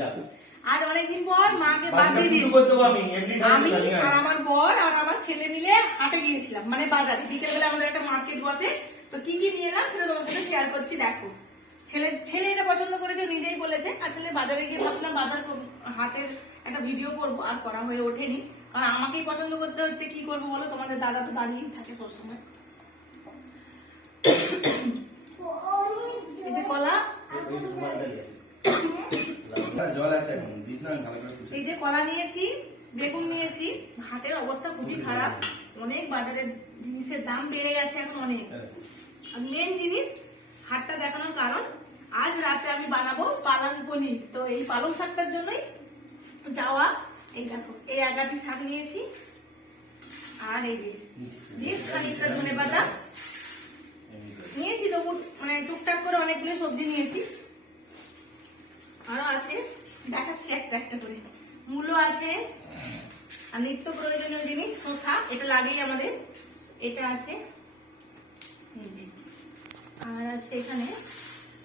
যাবে। আজ অনেকদিন পর মাকে বাদ দিয়ে দিয়েছি। আমি আমি আর আমার বর আর আমার ছেলে মিলে হাটে গিয়েছিলাম মানে বাজারে। বিকেলবেলা আমাদের একটা মার্কেট বসে। তো কি কি নিয়ে এলাম সেটা তোমার সাথে শেয়ার করছি দেখো। ছেলে ছেলে এটা পছন্দ করেছে নিজেই বলেছে। আসলে বাজারে গিয়ে ভাবলাম বাজার হাটের একটা ভিডিও করব আর করা হয়ে ওঠেনি। কারণ আমাকেই পছন্দ করতে হচ্ছে কি করব বলো? তোমাদের দাদা তো দাঁড়িয়েই থাকে সবসময়। এই যে কলা। এই যে কলা নিয়েছি বেগুন নিয়েছি হাটের অবস্থা খুবই খারাপ। অনেক বাজারের জিনিসের দাম বেড়ে গেছে এখন অনেক। হ্যাঁ। আর মেন জিনিস হাটটা দেখানোর কারণ আজ রাতে আমি বানাবো পালং পনির। তো এই পালং শাকটার জন্যই যাওয়া। এই দেখো এই এগারটি শাক নিয়েছি। আর এই যে বেশ খানিকটা ধনে পাতা। নিয়েছি তবু মানে টুকটাক করে অনেকগুলো সবজি নিয়েছি। আরও আছে? দেখাচ্ছি একটা একটা করে। মূলো আছে আর নিত্য প্রয়োজনীয় জিনিস শসা এটা লাগেই আমাদের। এটা আছে আর আছে এখানে,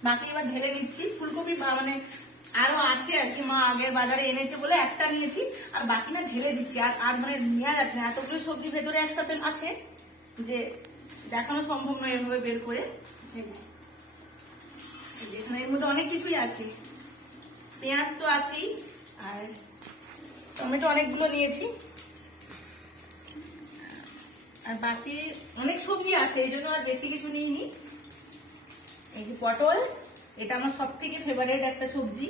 বাকি এবার ঢেলে নিচ্ছি। ফুলকপি মানে আরও আছে আর কি, মা আগের বাজারে এনেছে বলে একটা নিয়েছি। আর বাকি না ঢেলে দিচ্ছি। আর আর মানে নেওয়া যাচ্ছে না। এতগুলো সবজি ভেতরে একসাথে আছে যে দেখানো সম্ভব নয় এভাবে বের করে। এখানে এর মধ্যে অনেক কিছুই আছে। পেঁয়াজ তো আছেই আর টমেটো অনেকগুলো নিয়েছি। আর বাকি অনেক সবজি আছে এই জন্য আর বেশি কিছু নিইনি। এই যে পটল এটা আমার সব থেকে ফেভারিট একটা সবজি।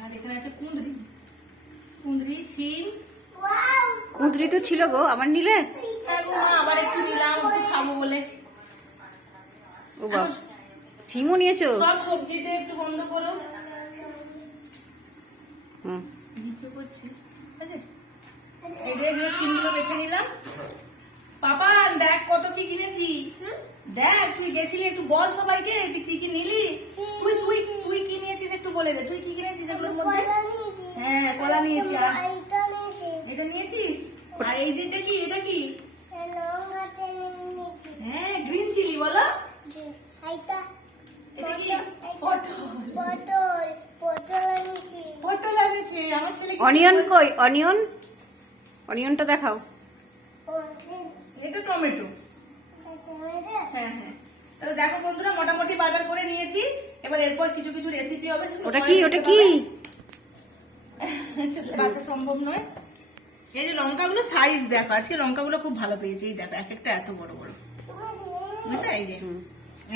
আর এখানে আছে কুঁদরি। কুঁদরি সিম কুঁদরি তো ছিল গো আমার নিলে? হ্যাঁ গো মা, আবার একটু নিলাম একটু খাব বলে। ও বাবা সিমও নিয়েছো? সব সবজিতে একটু বন্ধ করো হুম ভিডিও করছি ঠিক আছে? এই যে এগুলো সিমগুলো বেছে নিলাম দেখ কত কি কিনেছি। দেখ তুই গেছিলি একটু বল সবাইকে তুই কি কি নিলি? তুই তুই তুই কি নিয়েছিস একটু বলে দে। তুই কি কিনেছিস এগুলোর মধ্যে? হ্যাঁ কলা নিয়েছি আর এটা নিয়েছিস? আর এই যে কি? এটা কি? হ্যাঁ গ্রিন চিলি বলো। এটা কি? পটল। পটল। এনেছে আমার ছেলে কি অনিয়ন? কই? অনিয়ন অনিয়নটা দেখাও। এটা টমেটো। হ্যাঁ হ্যাঁ। তাহলে দেখো বন্ধুরা মোটামুটি বাজার করে নিয়েছি। এবার এরপর কিছু কিছু রেসিপি হবে ওটা কি? ওটা কি? হবে। সম্ভব নয়। এই যে লঙ্কাগুলো সাইজ দেখো আজকে লঙ্কাগুলো খুব ভালো পেয়েছি। এই দেখো এক একটা এত বড় বড়। বুঝছ এই যে।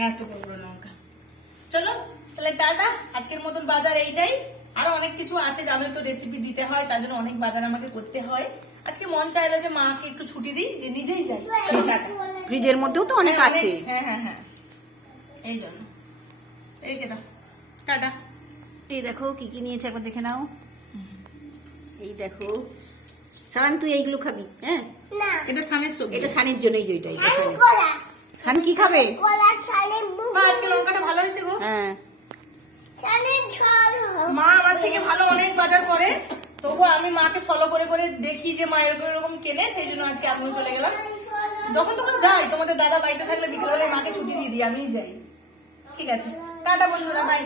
এত বড় বড় লঙ্কা। চলো তাহলে টাটা। আজকের মতন বাজার এইটাই। আরও অনেক কিছু আছে জানোই তো রেসিপি দিতে হয় তার জন্য অনেক বাজার আমাকে করতে হয়। আজকে মন চাইলো যে মাকে একটু ছুটি দিই যে নিজেই যাই। ফ্রিজের মধ্যেও তো অনেক হ্যাঁ, আছে। হ্যাঁ হ্যাঁ হ্যাঁ। এই জন্য। এই কে দাও। টাটা। এই দেখো কি কি নিয়েছে একবার দেখে নাও। এই দেখো। সান তুই এইগুলো খাবি হ্যাঁ? এটা সানের সবজি। এটা সানের জন্যই যে ওইটা এটা সান। সান। কি খাবে? মা, আজকে লঙ্কাটা ভালো হয়েছে গো। হ্যাঁ। মা আমার থেকে ভালো অনেক বাজার করে। তবু আমি মাকে ফলো করে করে দেখি যে মা এরকম এরকম কেনে সেই জন্য আজকে আমিও চলে গেলাম। যখন তখন যাই তোমাদের দাদা বাড়িতে থাকলে বিকেলবেলায় মাকে ছুটি দিয়ে দিই আমিই যাই। ঠিক আছে। টাটা বন্ধুরা বাই